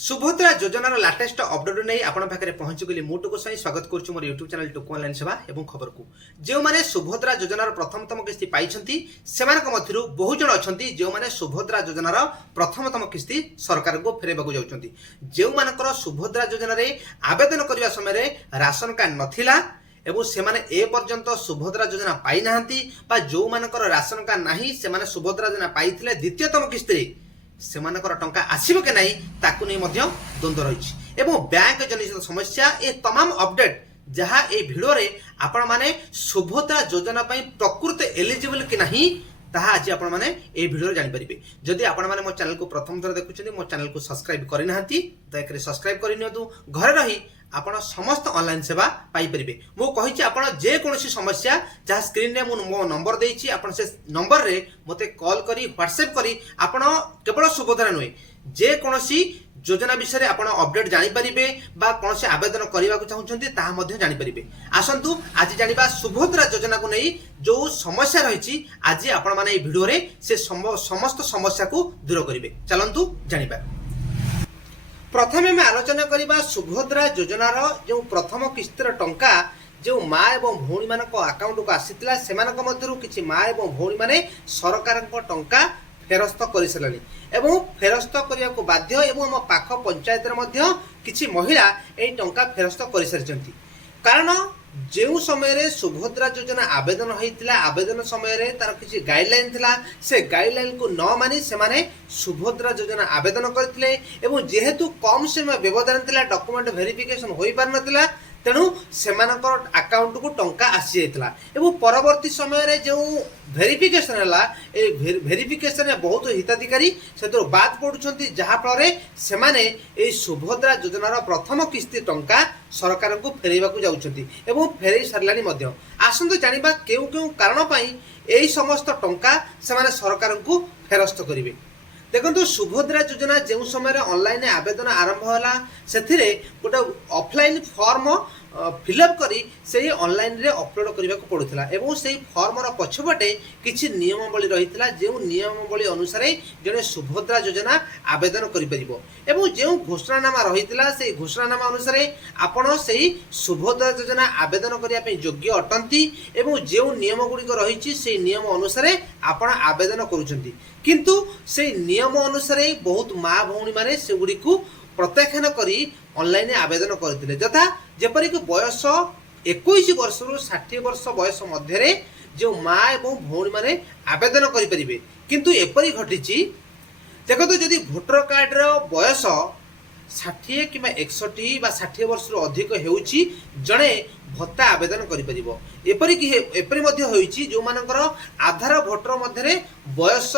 सुभद्रा योजनार latest update नहीं आपण पाखे पहुंचगली मु टुकु साई स्वागत करुछु मोर यूट्यूब चैनल टुकु ऑनलाइन सेवा एवं खबर को जो माने सुभद्रा योजनार प्रथमतम किस्ती पाइछंती सेमानक मध्यरु बहु जण अछंती जो माने सुभद्रा योजनार प्रथमतम किस्ती सरकार को फेरेबाकू जाउछंती जो मानकर सुभद्रा योजना रे आवेदन करबा समय रे राशन कार्ड नथिला एवं सेमाने ए पर्यंत सुभद्रा योजना पाई नाहंती बा जो मानकर राशन कार्ड नाही सेमाने सुभद्रा योजना पाइथिले द्वितीयतम किस्ती रे सेमानकर टंका आसीबो के नहीं ताकू नहीं मध्य द्वंद्व रही एवं बैंक जनित समस्या ए तमाम अपडेट जहाँ ए भिडियो रे आपण माने सुभद्रा योजना पई प्रकृत एलिजिबल कि नहीं ताहा आज आपण माने ए भिडियो जानि परिबे जदि आपण माने मो चैनल को प्रथम थर देखुछन्ती मो चैनल को सब्सक्राइब करि नाहंती दयकरी सब्सक्राइब करि नियतु घर रही आपण समस्त ऑनलाइन सेवा पाई परिबे मो कहिछि आपण जे कोनोसी समस्या जहाँ स्क्रीन रे मो नंबर देइछि आपण से नंबर रे मते कॉल करी व्हाट्सएप करी आपण केवल सुभद्रा नुहे जे कोनोसी योजना विषय आपण अपडेट जानि परिबे बा कोनोसी आवेदन करबा को चाहुछन्ती ताहा मध्ये जानि परिबे आसंतु आज जानिबा सुभद्रा योजना को नै जो समस्या रहिछि आज आपण माने ए भिडियो रे से समस्त समस्या को दूर करिवे चलंतु जानिबा प्रथम में आलोचना करबा सुभद्रा योजनार जो प्रथम किस्तिर टंका जो माँ एवं भौणी मान अकाउंट को आसीथिला सेमानक मध्यरु किछि माँ एवं भौणी माने सरकार टंका फेरस्त कर सारे एवं फेरस्त करने को बाध्य एवं आम पाख पंचायत मध्य किछि महिला एई टंका फेरस्त कर सारी कारण जो समय रे सुभद्रा योजना आवेदन होइतिला आवेदन समय रे तार किछि गाइडलाइन थिला से गाइडलाइन को न मानि से माने सुभद्रा योजना आवेदन करथिले एवं जेहेतु कम समय व्यवधान थिला डॉक्यूमेंट वेरिफिकेशन होई पार नथिला तेणु सेमानकर अकाउंट को टंका आसी जाइतिला एवं परवर्ती समय रे जो वेरिफिकेशन हला ए वेरिफिकेशन रे बहुत हिताधिकारी से तो बात पडुछंती जहा फल से माने ए सुभद्रा योजनार प्रथम किस्ती टंका सरकार को फेरैबा को जाउछंती एवं फेरै सरलानी मध्य आसंतु जानिबा केउ केउ कारण पई एई समस्त टंका से माने सरकार को फेरस्त करिवे देखो सुभद्रा योजना जो समय ऑनलाइन आवेदन आरंभ होला से गोटे ऑफलाइन फॉर्म फिलअप करी से ऑनलाइन रे अपलोड करने को पड़ूला एवं से फॉर्मर पछपटे किछि नियमावली रही जो नियमावली अनुसार जड़े सुभद्रा योजना आवेदन करिपरिबो जो घोषणानामा रही से घोषणानामा अनुसार आपण से सुभद्रा योजना आवेदन करने योग्य अटंती एवं जो नियम गुड़िक रही से नियम अनुसार आपण आवेदन करुछंती किंतु से नियम अनुसार बहुत माँ भौणी माने से गुड़ी को प्रत्याख्यान करी ऑनलाइन आवेदन करते यथा जेपरिक बयस 21 वर्ष रु 60 वर्ष बयस मध्य जो माँ एवं भौणी माने आवेदन करें किंतु एपरी घटी देखो तो जदि भोटर कार्ड रो बयस 60 कि 61 बा 60 वर्ष रु अधिक होउची जणे भत्ता आवेदन करें जो मानकर आधार भोटर मध्य बयस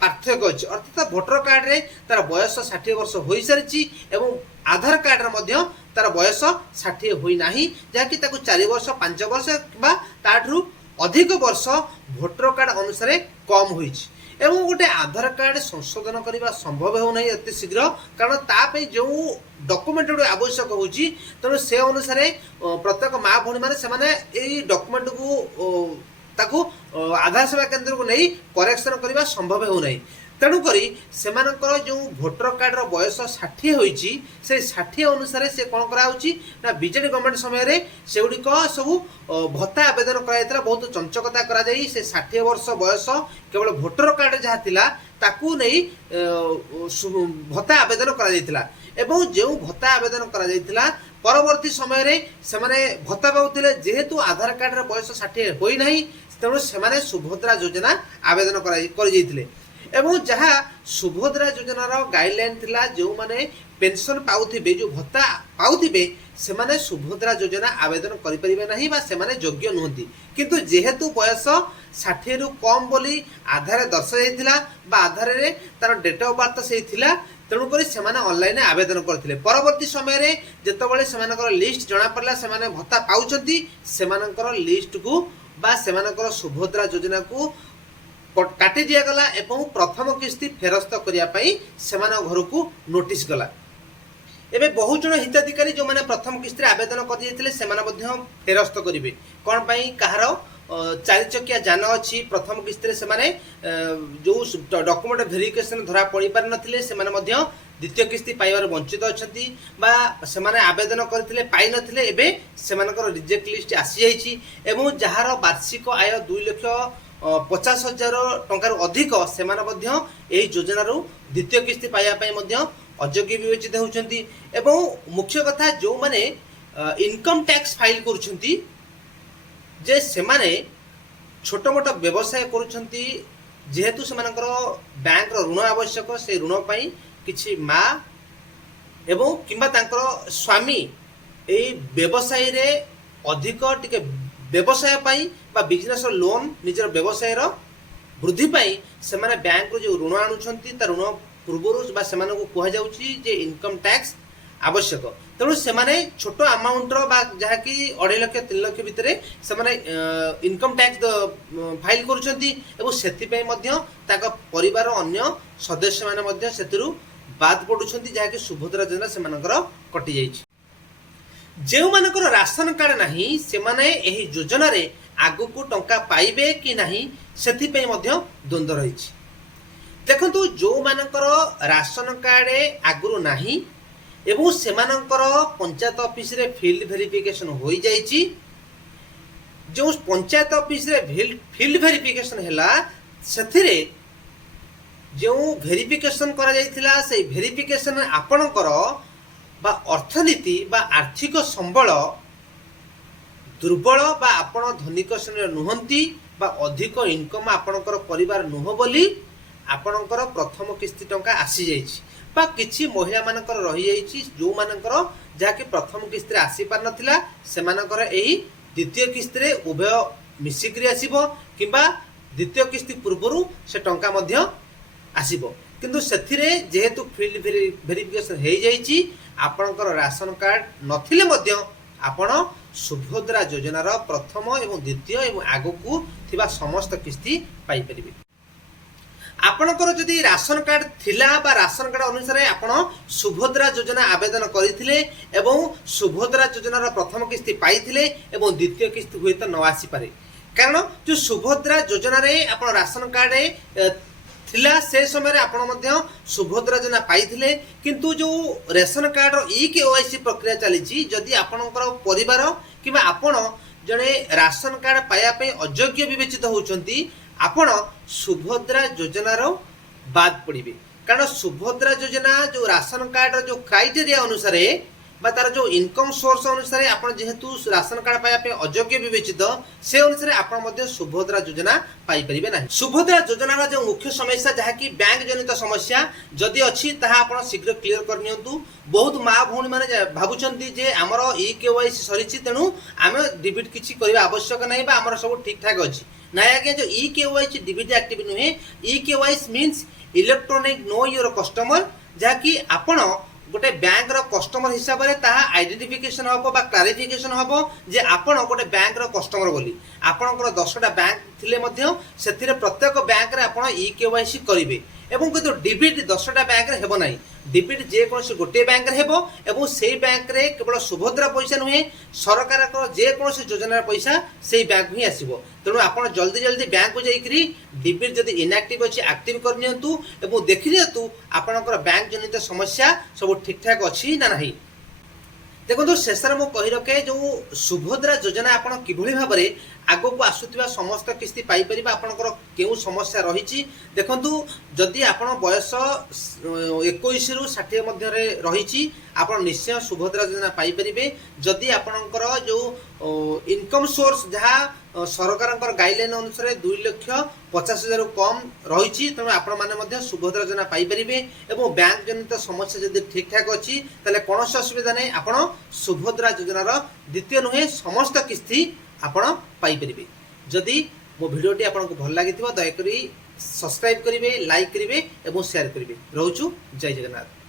पार्थक्य अच्छी अर्थात भोटर कार्ड रे तार बयस 60 वर्ष हो सारी एवं आधार कार्ड रे मध्य तार बयस 60 होई नाही जहाँकि 4 वर्ष 5 वर्ष ताठू अधिक वर्ष भोटर कार्ड अनुसार कम होइछि एवं गोटे आधार कार्ड संशोधन करने संभव हो नहीं अति शीघ्र कारण तापे जो डॉक्यूमेंट गुड आवश्यक होची तेणु से अनुसार प्रत्येक माँ भौणी माने से माने एई डॉक्यूमेंट को ताकू आधार सेवा केंद्र को नहीं करेक्शन करने संभव हो नहीं तेणुक सेमानकर जो भोटर कार्ड रो बयस 60 होइची से 60 अनुसार से कौन कराउची ना बीजेडी गवर्नमेंट समय रे से गुड़िक सब भत्ता आवेदन कराइतला बहुत चंचकता करा जाई से 60 वर्ष बयस केवल भोटर कार्ड जहाँ थिला ताकू नहीं भत्ता आवेदन करा जाइतला एवं जो भत्ता आवेदन करा जाइतला परवर्ती समय रे से माने भत्ता पाउथिले जेहेतु आधार कार्ड रो बयस 60 होई नाही तेणु से माने सुभद्रा योजना आवेदन करा जाइतले एवं जहाँ सुभद्रा योजनार गाइडलाइन थिला जो माने पेंशन पाउथिबे जो भत्ता पाउथिबे से माने सुभद्रा योजना आवेदन करि परिबे नाही बा से माने योग्य नहुंती किंतु जेहेतु बयस 60 रु कम बोली आधार दर्शा जाइथिला बा आधार रे तार डेट ऑफ बर्थ से थिला तेणु करी से माने ऑनलाइन आवेदन करथिले परवर्ती समय रे जेतबेले सेमानकर लिस्ट जणा पड़ला से माने भत्ता पाउचंती सेमानकर लिस्ट को बा सेमानकर सुभद्रा योजना को काटी दिया गला एवं प्रथम किस्ती फेरस्त करने से घर को नोटिस गला एबे बहुत जन हिताधिकारी जो माने प्रथम किस्ती आवेदन कर फेरस्त करेंगे कौन पाई कहार 4 चकिया जान अच्छी प्रथम किस्ती से माने जो डॉक्यूमेंट वेरिफिकेशन धरा पड़ पार नथिले से माने द्वितीय किस्ती पाइबार वंचित अछंती बा सेमाने आवेदन करथिले पाइ नथिले एबे सेमानकर रिजेक्ट लिस्ट आसी जाइछि एवं जहार वार्षिक आय 2,50,000 टंकार अधिक सेमाने मध्य एही योजना रो द्वितीय किस्ती पाइबा पई मध्य अयोग्य विवेचित होउछंती एवं मुख्य कथा जो माने इनकम टैक्स फाइल करूछंती जे सेमाने छोट मोट व्यवसाय करूछंती जेहेतु सेमानकर बैंक रो ऋण आवश्यक से ऋण पई किछि मा एवं किंबा तांकर स्वामी ए व्यवसाय रे अधिक टिके व्यवसाय पई बा बिजनेस लोन निजर व्यवसाय रो वृद्धि पई सेमाने बैंक रो जो ऋण आनुछंती ता ऋण पूर्वरु बा सेमाने को कहा जाउची जे इनकम टैक्स आवश्यक तेणु सेमाने छोट अमाउंट रो बा जहा कि 2.5 लाख 3 लाख भितरे सेमाने इनकम टैक्स फाइल करूछंती एवं सेति पई मध्य ताका परिवार अन्य सदस्य माने मध्य सेतिरु बाद पडुछंती जहा कि सुभद्रा योजना सेमानकर कटि जाइछि जेउ मानकर राशन कार्ड नाही सेमाने एही योजना रे आगु को टंका पाइबे कि नाही सेति पई मध्य द्वंद्व रहिछि देखंतु जो मानकर राशन कार्ड आगुरु नाही एवं सेमानकर पंचायत ऑफिस रे फील्ड वेरिफिकेशन होई जाइछि जो पंचायत ऑफिस रे फील्ड वेरिफिकेशन हैला सेथिरे जो वेरिफिकेशन करा जाइथिला से वेरिफिकेशन आपणकर बा अर्थनीति बा आर्थिक संबल दुर्बल बा आपण धनिक श्रेणी नुहंती बा अधिक इनकम आपणकर परिवार नुह बोली आपणकर प्रथम किस्ती टंका आसी जाइछि बा किछि महिला मानकर रही जाइछि जो मानकर जाके प्रथम किस्ती रे आसी पार नथिला सेमानकर एही द्वितीय किस्ती रे उभय मिसिकरी आसीबो किंबा द्वितीय किस्ती पूर्वरु से टंका मध्य आसीबो किंतु सेथिरे जेहेतु फील्ड वेरिफिकेशन हेइ जाइछि आपणकर राशन कार्ड नथिले मध्य आपण सुभद्रा योजना रो प्रथम एवं द्वितीय एवं आगकू थिबा समस्त किस्ती पाई परिबे आपणकर जदि राशन कार्ड थिला बा राशन कार्ड अनुसार आपण सुभद्रा योजना आवेदन करथिले एवं सुभद्रा योजना रो प्रथम किस्ती पाइथिले एवं द्वितीय किस्ती हुए तो न आसी पारे कारण जो सुभद्रा योजना रे आपण राशन कार्ड थिला से समय रे आपण मध्य सुभद्रा योजना पाइथिले किंतु जो रेशन कार्ड रो ई-केवाईसी प्रक्रिया चलीची जदि आपणकर परिवार किबा आपण जने राशन कार्ड पाया पे अयोग्य विवेचित होउचंती आपण सुभद्रा योजना रो बाद पड़िबे कारण सुभद्रा योजना जो राशन कार्ड जो क्राइटेरिया अनुसार बा तार जो इनकम सोर्स अनुसार आपण जेहेतु राशन कार्ड पाया पे अयोग्य विवेचित से अनुसार आपण मध्ये सुभद्रा योजना पाई परिबे नाही सुभद्रा योजना रा जो मुख्य समस्या जहा कि बैंक जनित समस्या जदि अछि ताहा आपण शीघ्र क्लियर कर नियंतु बहुत मां भौणी माने भाबुचंती जे हमरो ई-केवाईसी सरिछि तेनु आमे डिबिट किछि करबा आवश्यक नाही बा हमरो सब ठीक ठाक अछि ना आगे जो ई-केवाईसी डिबिट एक्टिव नुहे e-KYC means electronic know your customer जहा कि आपण गोटे बैंक रो कस्टमर हिसाब रे ताहा आइडेंटिफिकेशन हबो बा क्लैरिफिकेशन हबो जे आपण गोटे बैंक रो कस्टमर बोली आपणकर 10टा बैंक थिले मध्य सेथिरे प्रत्येक बैंक रे आपण ई-केवाईसी करिवे एवं किंतु डिबिट 10टा बैंक रे हेबो नाही डिबिट जे कोनसे गोटे बैंक रे हेबो एवं सेही बैंक रे केवल सुभद्रा पैसा नुहे सरकार को जे कोनसे योजना पैसा सेही बैंक ही आसीबो तेणु आपण जल्दी जल्दी बैंक को जाइकरी डिबिट जदि इनएक्टिव अछि एक्टिव कर नियंतु एवं देखि नियंतु आपणकर बैंक जनित समस्या सब ठीक ठाक अछि ना नाही देखो शेष में कही रखे जो सुभद्रा योजना आपड़ किभली भाव में आग को आसुवा समस्त किस्ती पाइपर आपंकर क्यों समस्या रही देखु जदि आप बयस 21 रु 60 मध्य रही आप निश्चय सुभद्रा योजना पाइपर जदि आपंकर जो इनकम सोर्स जहाँ सरकार गाइडलाइन अनुसार 2,50,000 कम रही तेणु आपण मैंने सुभद्रा योजना पाइपर और बैंक जनित समस्या जदि ठीक ठाक अच्छी तेल कौन असुविधा नहीं आपड़ सुभद्रा योजनार द्वितीय नुहे समस्त किस्ती आपण पाइपर जदि मो भिडियोटी आपको भल लगी दयाकोरी सब्सक्राइब करेंगे लाइक करेंगे और शेयर करेंगे रोचु जय जगन्नाथ।